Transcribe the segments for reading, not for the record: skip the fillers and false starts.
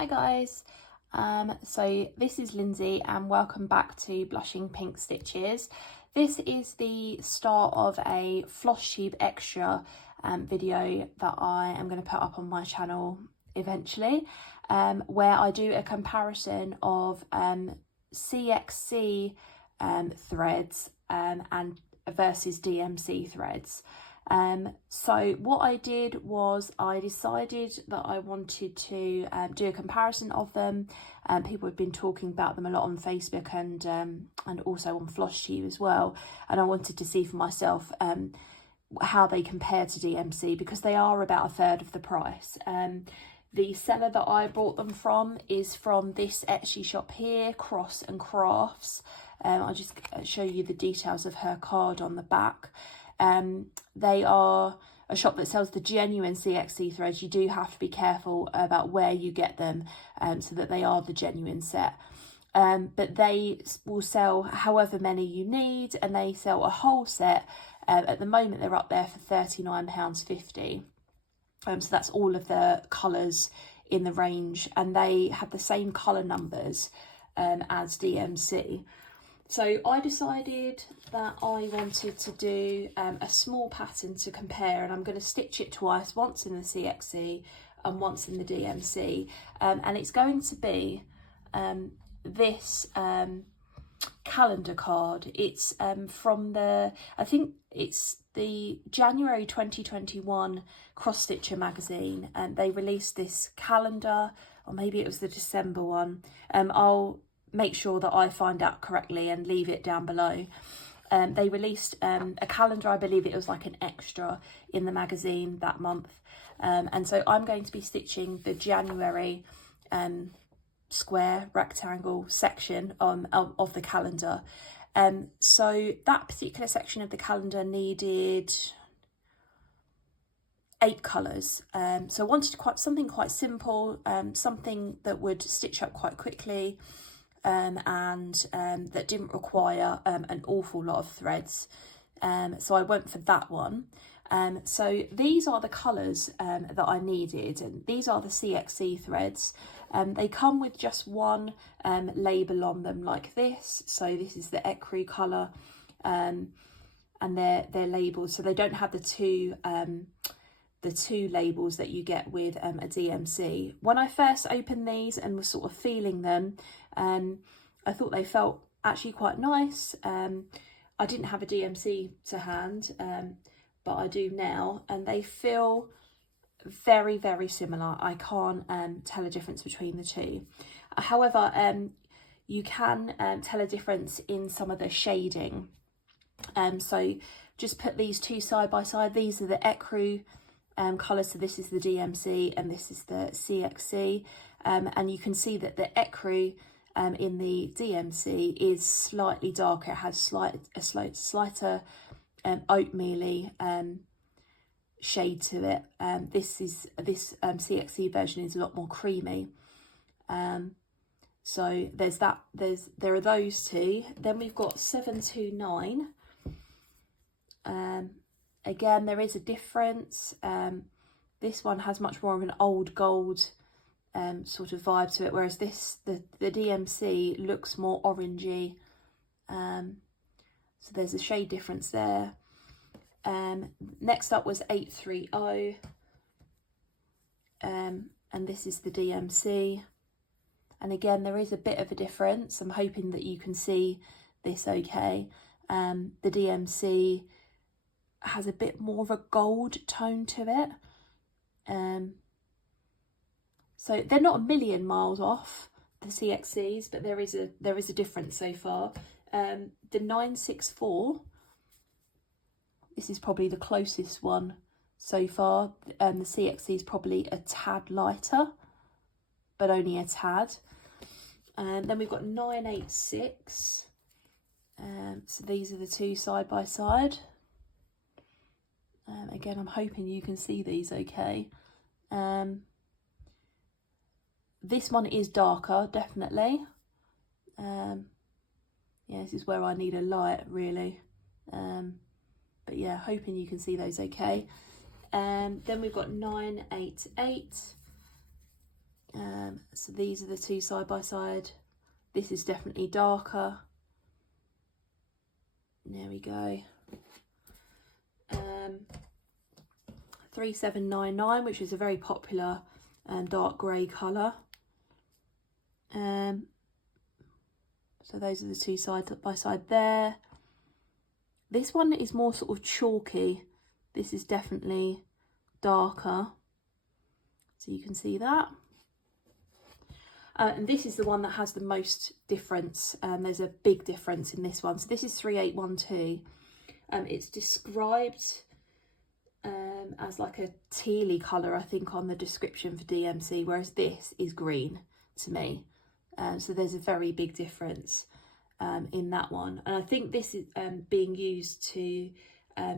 Hi guys, so this is Lindsay and welcome back to Blushing Pink Stitches. This is the start of a Flosstube Extra video that I am going to put up on my channel eventually, where I do a comparison of CXC threads and versus DMC threads. So what I did was I decided that I wanted to do a comparison of them. People have been talking about them a lot on Facebook and also on Flosstube as well, and I wanted to see for myself how they compare to DMC, because they are about a third of the price. The seller that I bought them from is from this Etsy shop here, Cross and Crafts. I'll just show you the details of her card on the back. They are a shop that sells the genuine CXC threads. You do have to be careful about where you get them, so that they are the genuine set. But they will sell however many you need, and they sell a whole set. At the moment they're up there for £39.50. So that's all of the colours in the range, and they have the same colour numbers as DMC. So I decided that I wanted to do a small pattern to compare, and I'm going to stitch it twice, once in the CXC and once in the DMC. And it's going to be this calendar card. It's from the, I think it's the January 2021 Cross Stitcher magazine, and they released this calendar, or maybe it was the December one. I'll make sure that I find out correctly and leave it down below. They released a calendar, I believe it was like an extra in the magazine that month, and so I'm going to be stitching the January square rectangle section of the calendar. So that particular section of the calendar needed 8 colours, so I wanted something quite simple, something that would stitch up quite quickly, and that didn't require an awful lot of threads, so I went for that one. So these are the colours that I needed, and these are the CXC threads. They come with just one label on them like this. So this is the ecru colour, and they're labelled, so they don't have the two labels that you get with a DMC. When I first opened these and was sort of feeling them, I thought they felt actually quite nice. I didn't have a DMC to hand, but I do now, and they feel very, very similar. I can't tell a difference between the two. However, you can tell a difference in some of the shading. So just put these two side by side. These are the ecru colours, so this is the DMC and this is the CXC, and you can see that the ecru in the DMC is slightly darker. It has a slighter oatmeal-y shade to it. This CXC version is a lot more creamy. So there are those two. Then we've got 729. Again, there is a difference. This one has much more of an old gold sort of vibe to it, whereas the DMC looks more orangey. So there's a shade difference there. Next up was 830, and this is the DMC. And again, there is a bit of a difference. I'm hoping that you can see this okay. The DMC has a bit more of a gold tone to it. So they're not a million miles off the CXCs, but there is a difference so far. The 964, this is probably the closest one so far. The CXC is probably a tad lighter, but only a tad. And then we've got 986. So these are the two side by side. Again, I'm hoping you can see these okay. This one is darker, definitely. Yeah, this is where I need a light, really. But yeah, hoping you can see those okay. Then we've got 988. So these are the two side by side. This is definitely darker. There we go. 3799, which is a very popular dark grey colour. So those are the two sides by side there. This one is more sort of chalky. This is definitely darker. So you can see that. And this is the one that has the most difference. There's a big difference in this one. So this is 3812. It's described as like a tealy colour, I think, on the description for DMC, whereas this is green to me. So there's a very big difference in that one. And I think this is being used to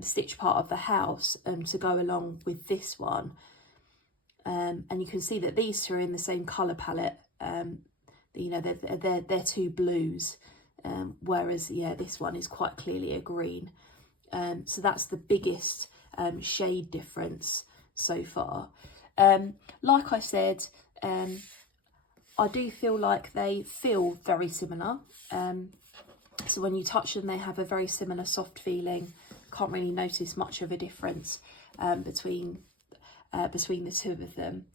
stitch part of the house to go along with this one. And you can see that these two are in the same colour palette. You know, they're two blues, whereas yeah, this one is quite clearly a green. So that's the biggest shade difference so far. Like I said, I do feel like they feel very similar. So when you touch them, they have a very similar soft feeling. Can't really notice much of a difference between the two of them.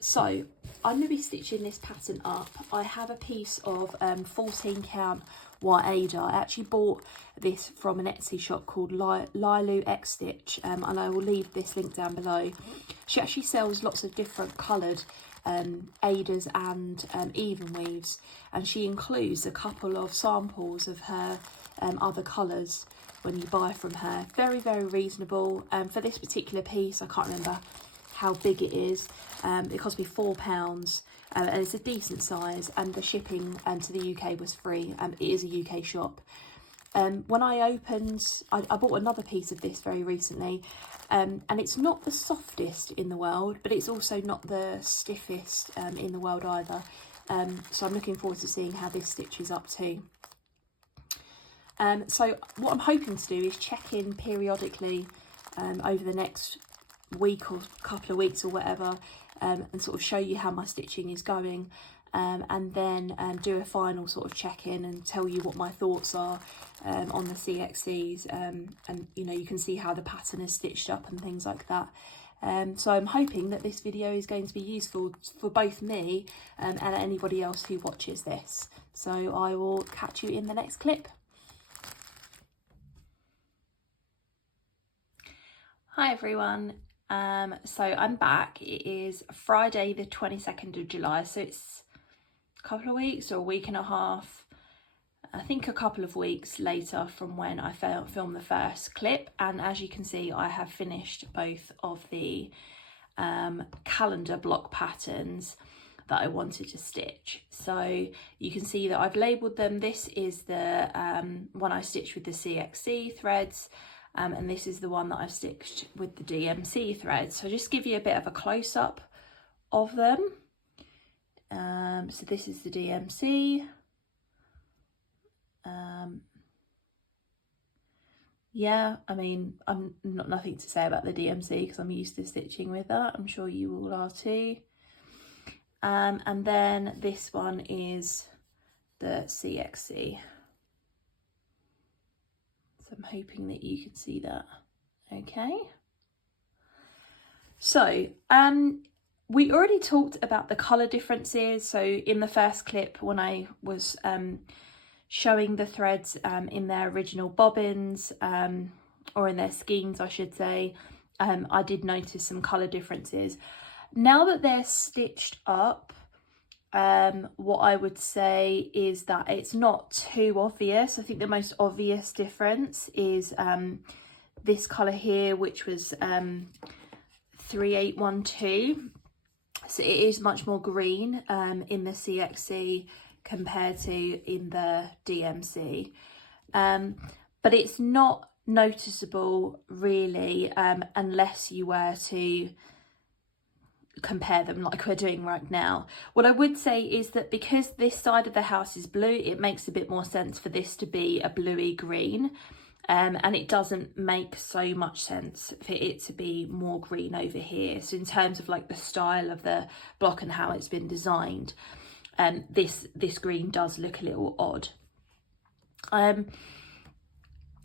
So I'm going to be stitching this pattern up. I have a piece of 14 count white Ada. I actually bought this from an Etsy shop called Lilu X Stitch, and I will leave this link down below. She actually sells lots of different coloured Adas and even weaves, and she includes a couple of samples of her other colours when you buy from her. Very, very reasonable. For this particular piece, I can't remember how big it is. It cost me £4, and it's a decent size, and the shipping to the UK was free. It is a UK shop. When I opened, I bought another piece of this very recently, and it's not the softest in the world, but it's also not the stiffest in the world either. So I'm looking forward to seeing how this stitches up too. So what I'm hoping to do is check in periodically over the next week or couple of weeks or whatever, and sort of show you how my stitching is going, and then do a final sort of check-in and tell you what my thoughts are on the CXCs, and you know, you can see how the pattern is stitched up and things like that. So I'm hoping that this video is going to be useful for both me and anybody else who watches this. So I will catch you in the next clip. Hi everyone, so I'm back. It is Friday the 22nd of July, so it's a couple of weeks or a week and a half, I think a couple of weeks later from when I filmed the first clip. And as you can see, I have finished both of the calendar block patterns that I wanted to stitch. So you can see that I've labelled them. This is the one I stitched with the CXC threads, and this is the one that I've stitched with the DMC threads. So I'll just give you a bit of a close-up of them. So this is the DMC. Yeah, I mean, I'm not nothing to say about the DMC because I'm used to stitching with that. I'm sure you all are too. And then this one is the CXC. So I'm hoping that you can see that. Okay. So, we already talked about the colour differences. So in the first clip, when I was showing the threads in their original bobbins, or in their skeins, I should say, I did notice some colour differences. Now that they're stitched up, what I would say is that it's not too obvious. I think the most obvious difference is this colour here, which was 3812. So it is much more green in the CXC compared to in the DMC, but it's not noticeable really unless you were to compare them like we're doing right now. What I would say is that because this side of the house is blue, it makes a bit more sense for this to be a bluey green, and it doesn't make so much sense for it to be more green over here. So in terms of like the style of the block and how it's been designed, this green does look a little odd.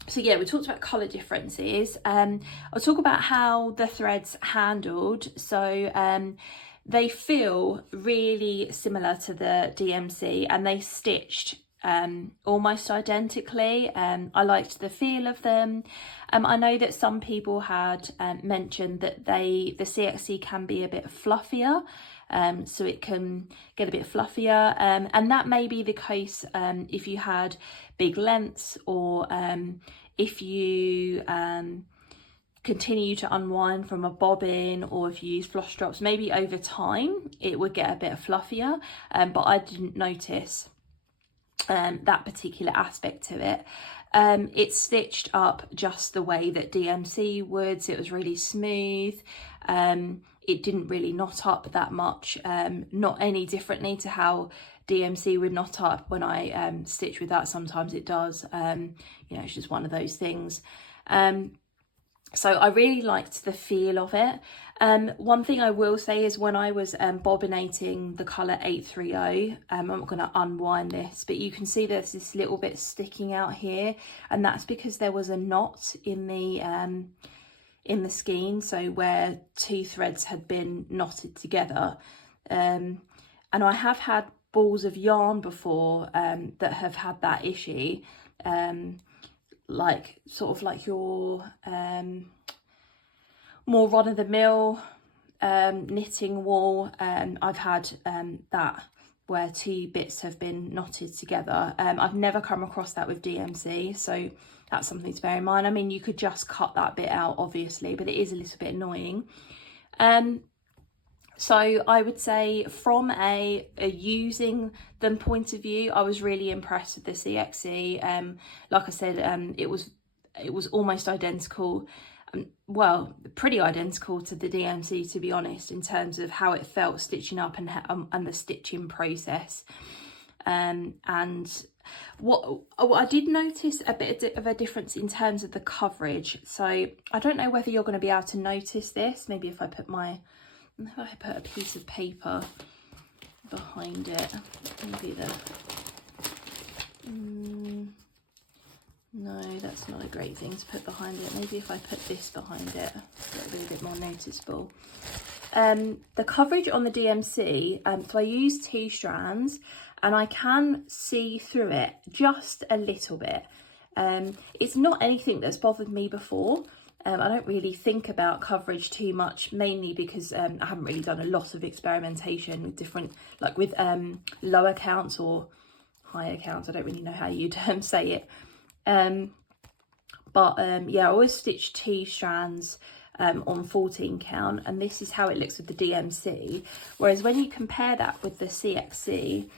So yeah, we talked about colour differences. I'll talk about how the threads handled. So they feel really similar to the DMC, and they stitched almost identically. I liked the feel of them. I know that some people had mentioned that the CXC can be a bit fluffier, so it can get a bit fluffier, and that may be the case if you had big lengths, or if you continue to unwind from a bobbin, or if you use floss drops, maybe over time it would get a bit fluffier, but I didn't notice that particular aspect to it. It's stitched up just the way that DMC would, so it was really smooth. It didn't really knot up that much, not any differently to how DMC would knot up when I stitch with that. Sometimes it does, you know, it's just one of those things. So I really liked the feel of it. One thing I will say is when I was bobbinating the colour 830, I'm not going to unwind this, but you can see there's this little bit sticking out here, and that's because there was a knot in the skein, so where two threads had been knotted together. And I have had balls of yarn before that have had that issue, like sort of like your more run-of-the-mill knitting wool. I've had that where two bits have been knotted together. I've never come across that with DMC, so that's something to bear in mind. I mean, you could just cut that bit out, obviously, but it is a little bit annoying. So I would say from a using them point of view, I was really impressed with the CXC. Like I said, it was almost identical, well, pretty identical to the DMC, to be honest, in terms of how it felt stitching up and the stitching process. And what I did notice a bit of a difference in terms of the coverage. So I don't know whether you're going to be able to notice this. Maybe if I put a piece of paper behind it, maybe no, that's not a great thing to put behind it. Maybe if I put this behind it, it'll be a bit more noticeable. The coverage on the DMC, so I use 2 strands, and I can see through it just a little bit. It's not anything that's bothered me before. I don't really think about coverage too much, mainly because I haven't really done a lot of experimentation with different, like with lower counts or higher counts. I don't really know how you'd say it. Yeah, I always stitch 2 strands on 14 count, and this is how it looks with the DMC. Whereas when you compare that with the CXC,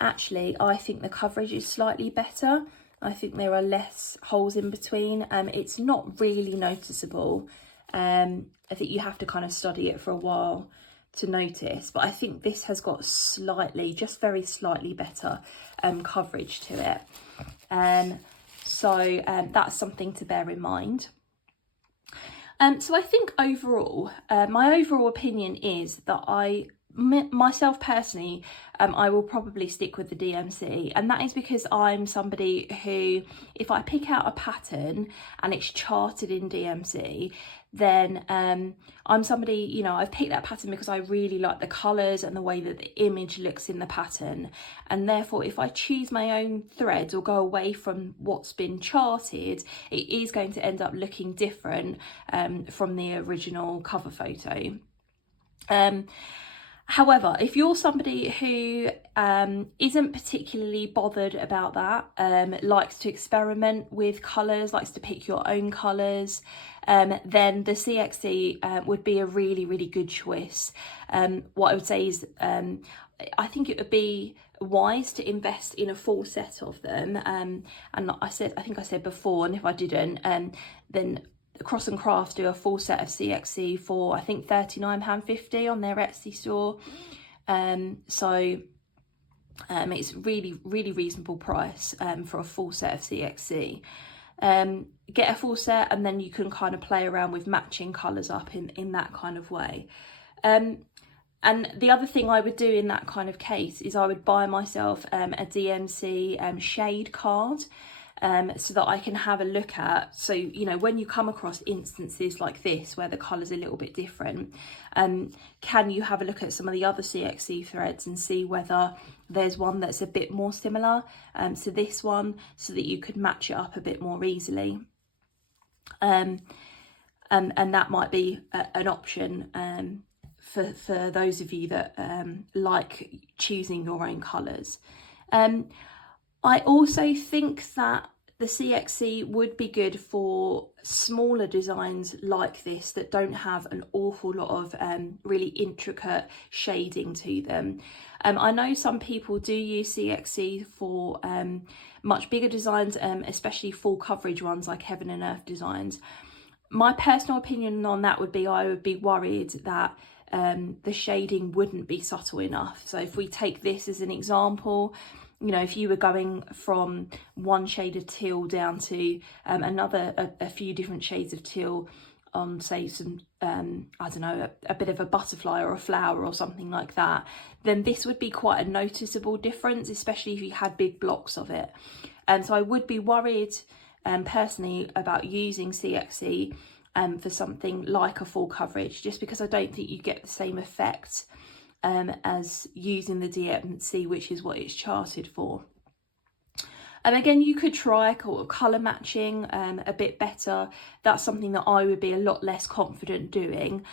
actually, I think the coverage is slightly better. I think there are less holes in between. It's not really noticeable. I think you have to kind of study it for a while to notice, but I think this has got slightly, just very slightly better coverage to it. So that's something to bear in mind. So I think overall, my overall opinion is that myself personally, I will probably stick with the DMC, and that is because I'm somebody who, if I pick out a pattern and it's charted in DMC, then I'm somebody, you know, I've picked that pattern because I really like the colours and the way that the image looks in the pattern, and therefore if I choose my own threads or go away from what's been charted, it is going to end up looking different from the original cover photo. However, if you're somebody who isn't particularly bothered about that, likes to experiment with colours, likes to pick your own colours, then the CXC would be a really, really good choice. What I would say is I think it would be wise to invest in a full set of them. And I think I said before, and if I didn't, then Cross and Craft do a full set of CXC for I think £39.50 on their Etsy store. So it's really, really reasonable price for a full set of CXC. get a full set, and then you can kind of play around with matching colours up in that kind of way. And the other thing I would do in that kind of case is I would buy myself a DMC shade card, so that I can have a look at. So, you know, when you come across instances like this where the colour's a little bit different, can you have a look at some of the other CXC threads and see whether there's one that's a bit more similar to this one, so that you could match it up a bit more easily. And that might be an option for those of you that like choosing your own colours. I also think that the CXC would be good for smaller designs like this that don't have an awful lot of really intricate shading to them. I know some people do use CXC for much bigger designs, especially full coverage ones like Heaven and Earth designs. My personal opinion on that would be I would be worried that the shading wouldn't be subtle enough. So if we take this as an example, you know, if you were going from one shade of teal down to a few different shades of teal on, say, some, I don't know, a bit of a butterfly or a flower or something like that, then this would be quite a noticeable difference, especially if you had big blocks of it. And so I would be worried personally about using CXC for something like a full coverage, just because I don't think you get the same effect as using the DMC, which is what it's charted for. And again, you could try colour matching a bit better. That's something that I would be a lot less confident doing,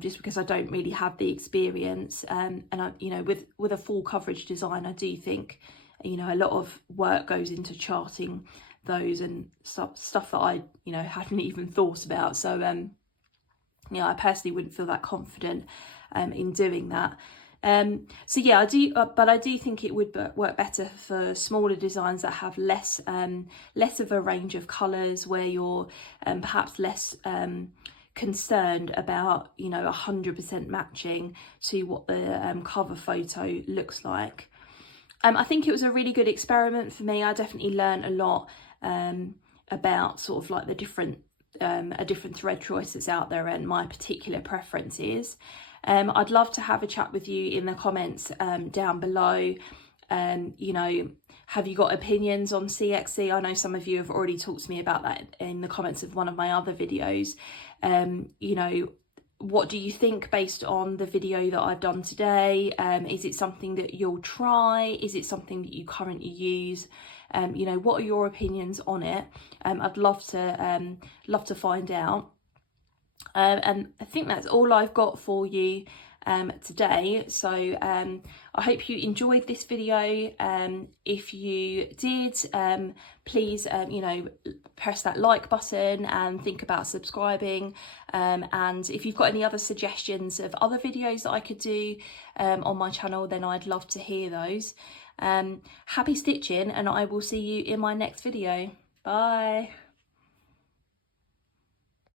just because I don't really have the experience. And I, you know, with a full coverage design, I do think, you know, a lot of work goes into charting those and stuff that I, you know, hadn't even thought about. So, you know, I personally wouldn't feel that confident in doing that. So yeah, but I do think it would work better for smaller designs that have less of a range of colours, where you're perhaps less concerned about, you know, 100% matching to what the cover photo looks like. I think it was a really good experiment for me. I definitely learned a lot about sort of like the different a different thread choice that's out there and my particular preferences. I'd love to have a chat with you in the comments down below. You know, have you got opinions on CXC? I know some of you have already talked to me about that in the comments of one of my other videos. You know, what do you think based on the video that I've done today? Is it something that you'll try? Is it something that you currently use? You know, what are your opinions on it? I'd love to find out. And I think that's all I've got for you today. So I hope you enjoyed this video. If you did, please you know, press that like button and think about subscribing. And if you've got any other suggestions of other videos that I could do on my channel, then I'd love to hear those. Happy stitching, and I will see you in my next video. Bye.